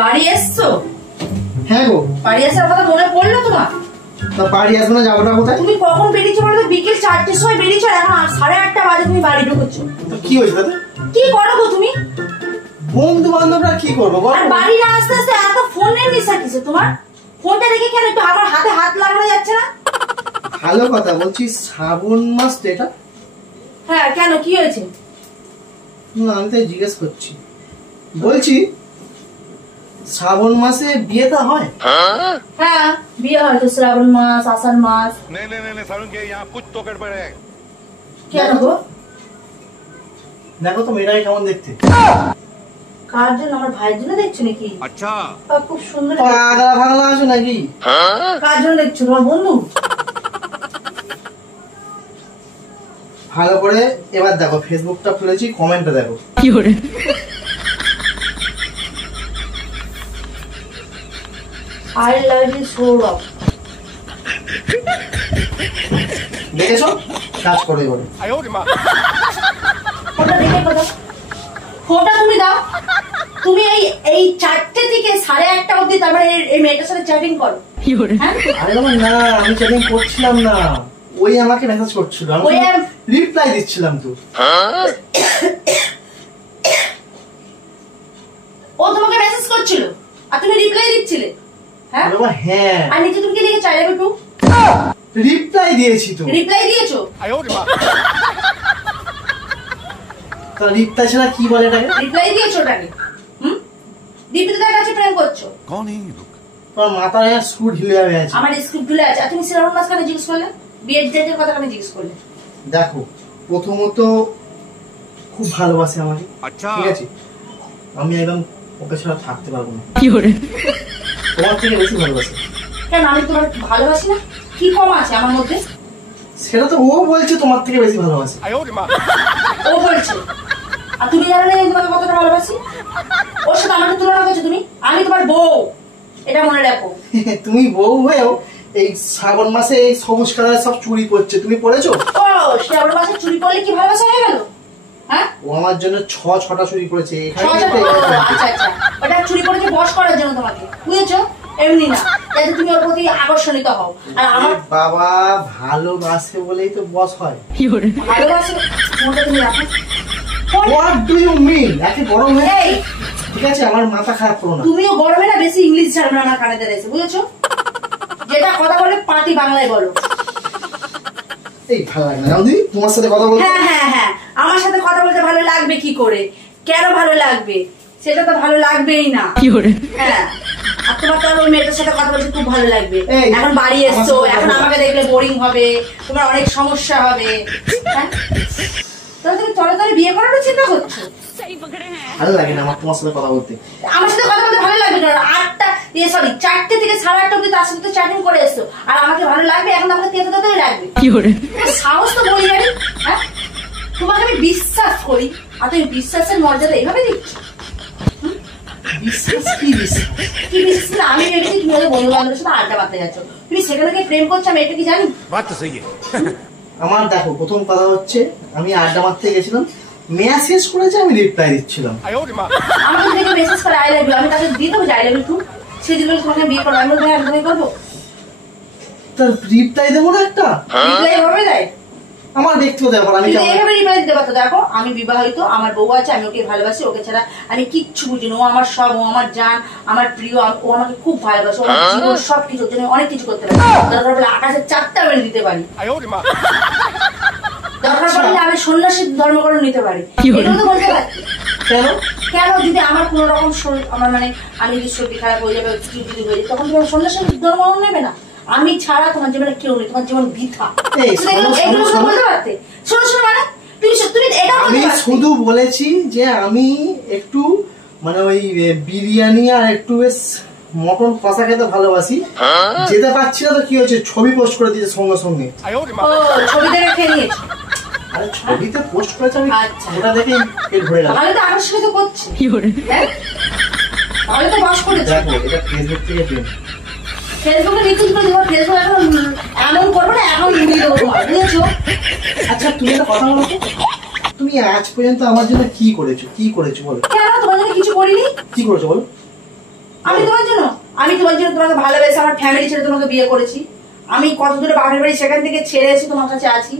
বাড়ি এসছো? হ্যাঁ গো। বাড়ি আসার কথা মনে পড়লো তোমার? তা বাড়ি আসবো না, যাবোটা কোথায়? তুমি কখন বেরিয়েছো বলো তো? বিকেল 4টের সময় বেরিয়েছো, এখন 8:30 বাজে তুমি বাড়ি ঢুকেছো। তো কি হয়েছে দাদা? কি করো গো তুমি? বন্ধু বান্ধবরা কি করবো বল? আর বাড়ি না আসতে আসতে এত ফোনের নেশা কিসে তোমার? ফোনটা দেখে কেন একটু আমার হাতে হাত লাগানো যাচ্ছে না? ভালো কথা বলছি, শ্রাবণ মাস তো এটা। হ্যাঁ, কেন কি হয়েছে? না আমি তাই জিজ্ঞেস করছি। বলছি শ্রাবণ মাসে বিয়েটা হয়? হ্যাঁ, বিয়ে হয় তো শ্রাবণ মাস, আষাঢ় মাস। नहीं सारुण के यहाँ कुछ तो गड़बड़ है। কেন গো? দেখো তো মেয়েটাকে কেমন দেখতে। কার জন্য? আমার ভাইয়ের জন্য দেখছো নাকি? अच्छा খুব সুন্দর। পাগলা পাগলা আছে নাকি? কার জন্য দেখছো? তোমার বন্ধু? ভালো করে এবার দেখো, ফেসবুকটা খুলেছি, কমেন্টটা দেখো। কি করে? I love you Sourav. দেখেছো? কাজ করে বলে। आयो रे माँ ফোনটা দেখে কথা। ফোনটা তুমি দাও। তুমি এই 4টে থেকে 1:30 অবধি তারপরে এই মেয়েটার সাথে চ্যাটিং করো। কি করে? আরে বাবা না, আমি চ্যাটিং করছিলাম না, ওই আমাকে মেসেজ করছিল, আমি রিপ্লাই দিচ্ছিলাম। তো ও তোমাকে মেসেজ করছিল আর তুমি রিপ্লাই দিচ্ছিলে? হ্যাঁ বাবা হ্যাঁ। আর নিচে তুমি কি লিখে চাইলে একটু রিপ্লাই দিয়েছি। তো রিপ্লাই দিয়েছো? आयो रे माँ তা রিপ্লাই ছাড়া কি বলে এটাকে? রিপ্লাই দিয়েছো ওটাকে? দীপিতার কাছে প্রেম করছো? कौन है ये लोग? তোমার মাথায় স্ক্রু ঢিলে যাবে আছে। আমার স্ক্রিপ্ট ভুলে আছে। আর তুমি শ্রাবণ মাস কেন জিজ্ঞেস করলে? বিয়ের ডেটের কথা কেন জিজ্ঞেস করলে? দেখো, প্রথমত খুব ভালোবাসে আমাকে, अच्छा ঠিক আছে? আমি একদম ওকে ছাড়া থাকতে পারবো না। কি করে? তোমার থেকে বেশি ভালোবাসে। কেন আমি তোমার ভালোবাসি না? কি কম আছে আমার মধ্যে? সেটা তো ও বলছে তোমার থেকে বেশি ভালোবাসে। आयो रे माँ ও বলছে। আর তুমি জানো না আমি তোমাকে কতটা ভালোবাসি? ওর সাথে আমাকে তুলনা করছো তুমি? আমি তোমার বউ, এটা মনে রাখো। তুমি বউ হয়েও এই শ্রাবণ মাসে এই সবুজ কালারের সব চুরি করছে, তুমি পড়েছো? ও শ্রাবণ মাসে চুরি করলে কি ভালোবাসা হয়ে গেল? হ্যাঁ, ও আমার জন্য ছটা চুরি করেছে। আচ্ছা আচ্ছা, ওটা চুরি করেছে বশ করার জন্য তোমাকে, বুঝেছো? এমনি না, যাতে তুমি ওর প্রতি আকর্ষণিত হও। আর আমার বাবা ভালোবাসে বলেই তো বস হয়। ভালোবাসে। ফোনটা তুমি রাখো। What do you mean? একে গরম হয়ে এই, ঠিক আছে, আমার মাথা খারাপ করো না। তুমিও গরমে না বেশি ইংলিশ ছাড়বে না আমার কানে ধরেছে, বুঝেছো? যেটা কথা বলে পাতি বাংলায় বলো। এই ভালো লাগে না দিদি তোমার সাথে কথা বলতে। হ্যাঁ হ্যাঁ হ্যাঁ, আমার সাথে কথা বলতে ভালো লাগবে কি করে? কেন ভালো লাগবে? সেটা তো ভালো লাগবেই না। হ্যাঁ, আর তোমার তো ওই মেয়েটার সাথে কথা বলতে খুব ভালো লাগবে। এখন বাড়ি এসছো, এখন আমাকে দেখলে বোরিং হবে, তোমার অনেক সমস্যা হবে। হ্যাঁ, তাহলে তুমি তলে তলে বিয়ে করারও চিন্তা করছো? ভালো লাগে না আমার তোমার সাথে কথা বলতে। আমার সাথে কথা বলতে ভালো লাগবে না? 4টে থেকে 8:30 অব্দি তার সাথে চ্যাটিং করে এসছো, আর আমাকে ভালো লাগবে? এখন আমাকে তেতোই লাগবে। সাহস তো বলি জানি। হ্যাঁ, তোমাকে আমি বিশ্বাস করি, আর তুমি বিশ্বাসের মর্যাদা এইভাবে দিচ্ছ? বিশ্বাস কি বিশ্বাস? কি বিশ্বাস না? আমি ভেবেছি তুমি ওদের বন্ধু বান্ধবের সাথে আড্ডা মারতে যাচ্ছ, তুমি সেখানে গিয়ে প্রেম করছো, আমি এটা কি জানি? बात तो सही है আমার দেখো, প্রথম কথা হচ্ছে আমি আড্ডা মারতে গেছিলাম, মেসেজ করেছে, আমি রিপ্লাই দিচ্ছিলাম। आयो रे माँ আমাকে দেখে মেসেজ করে আই লাভ ইউ, আমি তাকে দিয়ে দেবো আই লাভ ইউ টু? সে যদি বলে তোমাকে বিয়ে করবো, আমি বলবো হ্যাঁ একদমই করবো। তার রিপ্লাই দেবো না একটা? রিপ্লাই এভাবে দেয়? আমার ব্যক্তিগত ব্যাপার, আমি কিন্তু এভাবে রিপ্লাই দিতে পারতো। দেখো আমি বিবাহিত, আমার বউ আছে, আমি ওকে ভালোবাসি, ওকে ছাড়া আমি কিচ্ছু বুঝি না। ও আমার সব, ও আমার জান, আমার প্রিয়, ও আমাকে খুব ভালোবাসে, ও আমার জীবন সব কিছুর জন্য অনেক কিছু করতে পারি। দরকার পড়লে আকাশের 4টা মেরে দিতে পারি, आयो रे माँ দরকার পড়লে আমি সন্ন্যাসী ধর্মকরণ নিতে পারি। এগুলো তো বলতে পারছি। কেন? কেন? যদি আমার কোন রকম আমার মানে আমি যদি শরীর খারাপ হয়ে যাবে, কিছু যদি হয়ে যায়, তখন তুমি সন্ন্যাসী ধর্মকরণ নেবে না? আমি ছাড়া তোমার জীবনে কেউ নেই, তোমার জীবন বৃথা। এগুলো তো বলতে পারতে। শোনো শোনো, মানে তুমি এটা আমি শুধু বলেছি যে আমি একটু মানে ওই বিরিয়ানি আর একটু বেশ মটন কষা খেতে ভালোবাসি, যেতে পারছি না। তো কি হয়েছে, ছবি পোস্ট করে দিয়েছে সঙ্গে সঙ্গে। आयो रे माँ ও ছবি দেখে খেয়ে নিয়েছো? আরে ছবিতে পোস্ট করেছে, আমি আচ্ছা। ওটা দেখেই পেট ভরে গেল। তাহলে তো আকর্ষিত করছে। হ্যাঁ, তাহলে তো বাস করেছে। দেখো এটা ফেসবুক থেকে পেন। ফেসবুকে রিচুয়াল করে দেবো, ফেসবুক এখন এমন করবো না, এখন মুড়িয়ে দেবো তোমার, বুঝেছো? আচ্ছা তুমি একটা কথা বলো তো, তুমি আজ পর্যন্ত আমার জন্য কি করেছো বলো? কেন তোমার জন্য কিছু করিনি? কি করেছো বলো? আমি তোমার জন্য তোমাকে ভালোবেসে আমার ফ্যামিলি ছেড়ে তোমাকে বিয়ে করেছি। আমি কত দূরে বাপের বাড়ি সেখান থেকে ছেড়ে এসে তোমার কাছে আছি।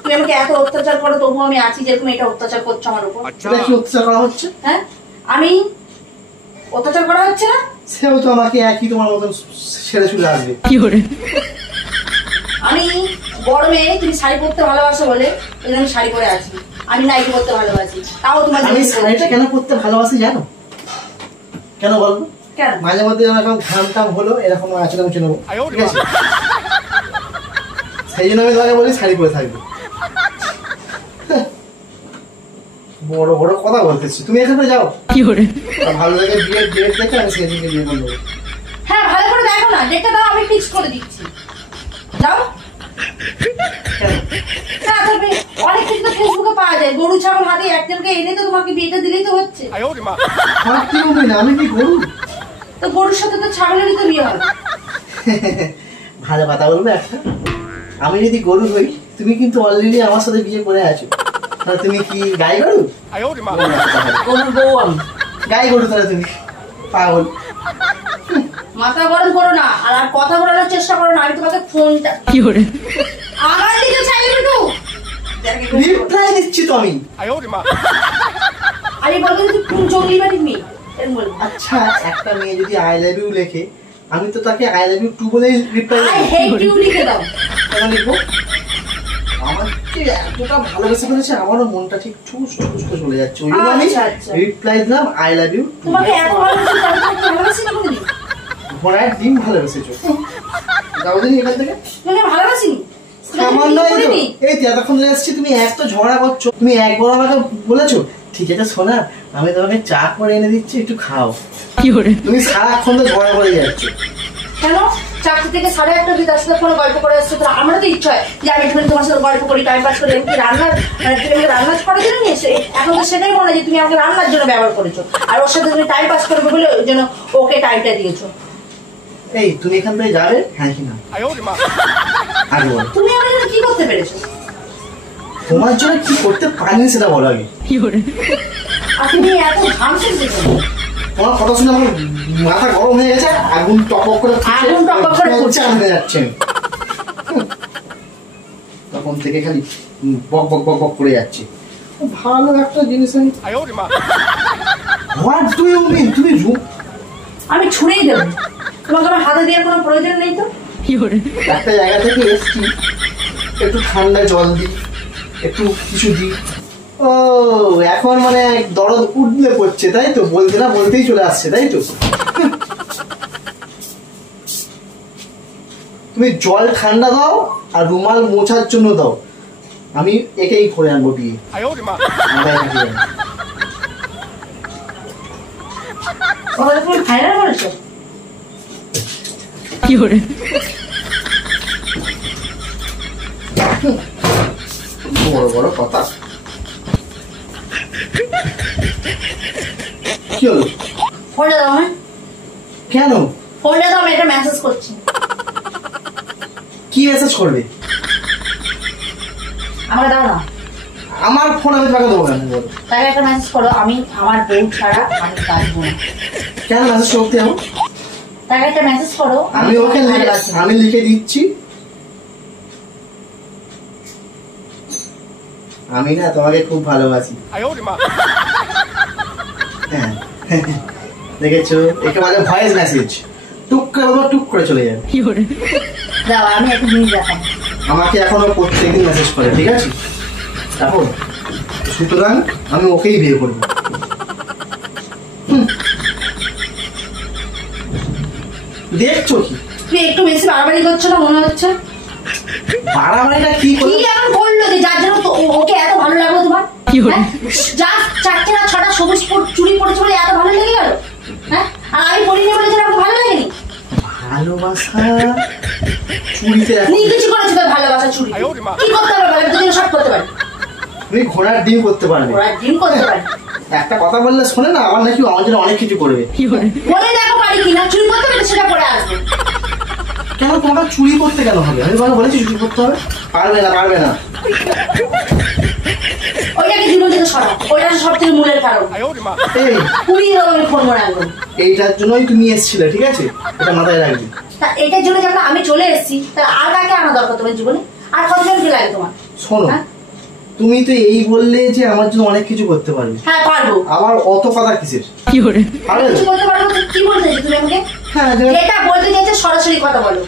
তুমি আমাকে এত অত্যাচার করো তবুও আমি আছি, যেরকম এটা অত্যাচার করছো আমার উপর। এটা কি অত্যাচার করা হচ্ছে? হ্যাঁ, আমি অত্যাচার করা হচ্ছে না? সেও তো আমাকে একই তোমার মতন ছেড়ে চলে আসবে। আমি গরমে তুমি শাড়ি পরতে ভালোবাসো বলে ওই জন্য আমি শাড়ি পরে আছি। আমি নাইটি পরতে ভালোবাসি, তাও তোমার আমি শাড়িটা কেন পরতে ভালোবাসি জানো? কেন বলবো? কেন? মাঝে মধ্যে এরকম ঘাম টাম হলো এরকম আচরণ মুছে নেবো, ঠিক আছে? সেই জন্য আমি তোমাকে বলি শাড়ি পরে থাকবে। বড় বড় কথা বলতেছি, তুমি এখানে যাও। ভালো লাগে বিয়ের ডেট দেখে আমি সেদিনকে বিয়ে করবো। হ্যাঁ, ভালো করে দেখো না, ডেটটা দাও, আমি ফিক্স করে দিচ্ছি। যাও। হ্যাঁ, তবে অনেক কিছু তো ফেসবুকে পাওয়া যায়, গরু ছাগল হাতে একজনকে এনে তো তোমাকে বিয়েটা দিলেই তো হচ্ছে। আমার কি হবে না, আমি কি গরু? তো গরুর সাথে তো ছাগলেরই তো বিয়ে হবে। ভালো কথা বলবো একটা, আমি যদি গরু হই তুমি কিন্তু অলরেডি আমার সাথে বিয়ে করে আছো, তাহলে তুমি কি গাই গরু? গরুর বউ আমি। গাই গরু তাহলে তুমি পাগল। মাথা গরম করো না, আর কথা বলার চেষ্টা করো না। আমি তোমাকে ফোনটা আমার দিকে চাইলে একটু রিপ্লাই দিচ্ছি তো আমি। আমি বলবো যে তুমি জঙ্গলি বাড়ির মেয়ে, এরকম বলবো। আচ্ছা, একটা মেয়ে যদি আই লাভ ইউ লেখে, আমি তো তাকে আই লাভ ইউ টু বলেই রিপ্লাই আই হেট ইউ লিখে দাও। কেন লিখবো? আমাকে এতটা ভালোবেসে ফেলেছে, আমারও মনটা ঠিক ঠুস ঠুস করে চলে যাচ্ছে, ওই জন্য আমি রিপ্লাই দিলাম আই লাভ ইউ। তোমাকে এত ভালোবাসি না কোনদিন। ঘোড়ার ডিম ভালোবেসেছো, যাও দিন এখান থেকে। তোমাকে ভালোবাসি সামান্য এই তো এতক্ষণ ধরে এসেছি, তুমি এত ঝগড়া করছো। তুমি একবার আমাকে বলেছো ঠিক আছে সোনা আমি তোমাকে চা করে এনে দিচ্ছি একটু খাও, তুমি সারাক্ষণ তো ঝগড়া করে যাচ্ছ। কেন? চাকরি থেকে 1:30 অবধি তার সাথে ফোনে গল্প করে আসছো, তো আমারও তো ইচ্ছা হয় যে আমি একটু তোমার সাথে গল্প করি, টাইম পাস করি। এমনি রান্নার তুমি আমাকে রান্না করার জন্য নিয়ে এসে এখন তো সেটাই মনে হয় যে তুমি আমাকে রান্নার জন্য ব্যবহার করেছো, আর ওর সাথে তুমি টাইম পাস করবে বলে ওই জন্য ওকে টাইমটা দিয়েছো। এই তুমি এখান থেকে যাবে, হ্যাঁ কি না? আগে বলো তুমি আমার জন্য কি করতে পেরেছো? তোমার জন্য কি করতে পারিনি সেটা বলো আগে। আর তুমি এত ঘামছো যে তোমার কথা শুনে আমার মাথা গরম হয়ে গেছে, আগুন টপক করে চান হয়ে যাচ্ছে। তখন থেকে খালি বক বক বক বক করে যাচ্ছে। ভালো একটা জিনিস আমি হোয়াট ডু ইউ মিন? তুমি আমি ছুঁড়েই দেবো তোমাকে, আমার হাতে দেওয়ার কোনো প্রয়োজন নেই তো। একটা জায়গা থেকে এসছি, একটু ঠান্ডা জল দিই, একটু কিছু দিই। ও এখন মানে দরদ উঠলে পড়ছে তাই তো, বলতে না বলতেই চলে আসছে তাই তো। তুমি জল ঠান্ডা দাও আর রুমাল মোছার জন্য দাও, আমি একেই করে আনবো বিয়ে। তুমি ফাইনাল বলছো? বড় বড় কথা। কি হলো? ফোনটা দাও আমায়। কেন? ফোনটা দাও, আমি একটা মেসেজ করছি। কি মেসেজ করবে? আমাকে দাও না। আমার ফোন আমি তোমাকে দেবো কেন? তাকে একটা মেসেজ করো, আমি আমার বউ ছাড়া আমি বাঁচবো না। কেন মেসেজ করতে যাবো? তাকে একটা মেসেজ করো, আমি ওকে আমি লিখে দিচ্ছি। আমি না তোমাকে খুব ভালোবাসি। হ্যাঁ দেখেছো, একেবারে ভয়েস মেসেজ, টুক করে বলবো টুক করে চলে যাবে। দাও, আমি একটা জিনিস দেখাবো। আমাকে এখনো প্রত্যেকদিন মেসেজ করে, ঠিক আছে? এখন সুতরাং আমি ওকেই বিয়ে করবো। দেখছো কি তুই একটু বেশি বাড়াবাড়ি করছো না মনে হচ্ছে? বাড়াবাড়িটা কি কি এমন করলো যে যার জন্য ওকে এত ভালো লাগলো তোমার? যা 4টে না 6টা সবুজ চুড়ি পরেছে বলে এত ভালো লেগে গেল? হ্যাঁ, আর আমি পরিনি বলে যেন আমাকে ভালো লাগেনি? ভালোবাসা চুড়িতে তুমি কিছু করেছো তো? ভালোবাসা চুড়ি কি করতে হবে বলে? দুজন সব করতে পারি। তুমি ঘোড়ার ডিম করতে পারবে? ঘোড়ার ডিম করতে পারি। একটা কথা বললে শোনে না, আমার নাকি আমার জন্য অনেক কিছু করবে। বলে দেখো পারি কিনা, চুরি করতে হবে সেটা করে আসবে। কেন তোমাকে চুরি করতে কেন হবে? আমি তোমাকে বলেছি চুরি করতে হবে? পারবে না, পারবে না। ওইটাকে জীবন থেকে সরা, ওইটা সব থেকে মূলের কারণ। आयो रे माँ এই পুড়িয়ে দেবো আমি ফোন করে একদম। এইটার জন্যই তুমি এসেছিলে, ঠিক আছে? এটা মাথায় রাখবি। তা এটার জন্য যখন আমি চলে এসেছি, তাহলে আর কাকে আনা দরকার তোমার জীবনে? আর কতজনকে লাগে তোমার? শোনো, হ্যাঁ? তুমি তো এই বললে যে আমার জন্য অনেক কিছু করতে পারবে। হ্যাঁ পারবো। আবার অত কথা কিসের? পারবে কিছু তো? করতে পারবো তো কি বলতে চাইছো তুমি আমাকে? হ্যাঁ, যেমন যেটা বলতে চাইছো সরাসরি কথা বলো।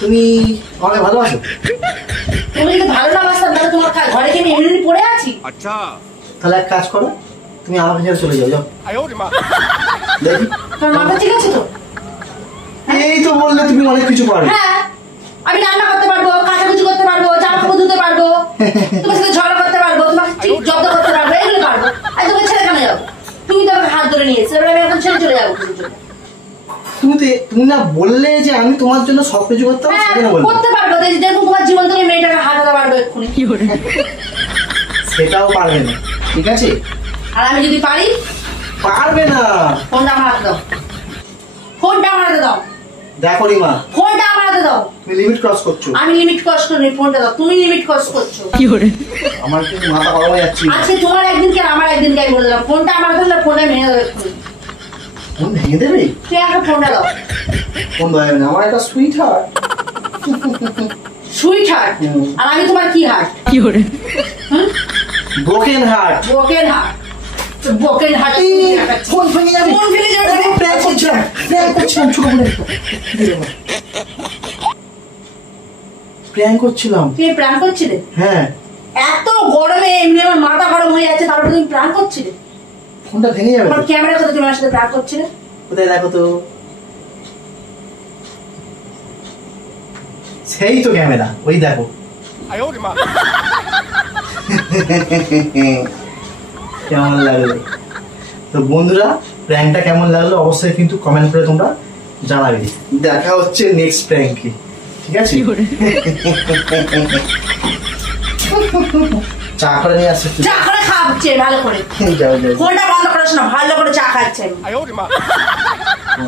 তুমি আমাকে ভালোবাসো? তুমি যদি ভালো না বাসতাম তাহলে তোমার ঘরে কি আমি এমনি পড়ে আছি? अच्छा তাহলে এক কাজ করো, তুমি আমাকে ছেড়ে চলে যাও, যাও। आयो रे माँ দেখি। তোমার মাথা ঠিক আছে তো? এই তো বললে তুমি অনেক কিছু পারবে। হ্যাঁ, আমি রান্না করতে পারবো, কাচাকুচি করতে পারবো, জামা কাপড় ধুতে পারবো, তোমার সাথে ঝগড়া করতে পারবো, তোমাকে ঠিক জব্দ করতে পারবো, এগুলো পারবো। আর তোমাকে ছেড়ে কেন যাবো? তুমি তো আমাকে হাত ধরে নিয়েছো, এবার আমি এখন ছেড়ে চলে যাবো তোমার জন্য। তুমি না বললে যে আমি তোমার জন্য সবকিছু করতে পারবো, হ্যাঁ, সেজন্য বললাম। করতে পারবো। দেখো তোমার জীবন থেকে মেয়েটাকে হারাতে পারবো এক্ষুনি। সেটাও পারবে না, ঠিক আছে? আর আমি যদি পারি, পারবে না। ফোনটা আমার হাতে দাও, ফোনটা আমার হাতে দাও, দেখো রিমা, ফোনটা আমার হাতে দাও। তুমি লিমিট ক্রস করছো। আমি লিমিট ক্রস করিনি, ফোনটা দাও। তুমি লিমিট ক্রস করছো। আমার কিন্তু মাথা গরম হয়ে যাচ্ছে। আজকে তোমার একদিন কে আমার একদিন কে বলে দিলাম, ফোনটা আমার হাতে দাও, ফোনটা ভেঙে দেবো এক্ষুনি। ফোন ভেঙে দেবে? তুই আমাকে ফোনটা দাও। ফোন দেওয়া যাবে না, আমার একটা সুইট হার্ট। Sweetheart? আর আমি তোমার কি heart? Broken heart. Broken heart. Broken heart. Phone ভেঙে যাবে। ফোন ভেঙে যাবে। প্র্যাঙ্ক করছিলাম, প্র্যাঙ্ক করছিলাম, ছোট করে প্র্যাঙ্ক করছিলাম। তুই প্রাণ করছিলে? হ্যাঁ, এত গরমে এমনি আমার মাথা গরম হয়ে যাচ্ছে, তারপরে তুমি প্রাণ করছিলে? ফোনটা ভেঙে যাবে। আমার ক্যামেরা কথা তুমি আমার সাথে প্রাণ করছিলে? কোথায় দেখো তো, সেই তো ক্যামেরা, ওই দেখো। आयो रे माँ কেমন লাগলো? তো বন্ধুরা, প্র্যাঙ্কটা কেমন লাগলো অবশ্যই কিন্তু কমেন্ট করে তোমরা জানাবে। দেখা হচ্ছে নেক্সট প্র্যাঙ্কে, ঠিক আছে? চা করে নিয়ে আসছে। চা করে খাচ্ছে ভালো করে। যাও যাও। ফোনটা বন্ধ করাস না, ভালো করে চা খাচ্ছে। आयो रे माँ ও,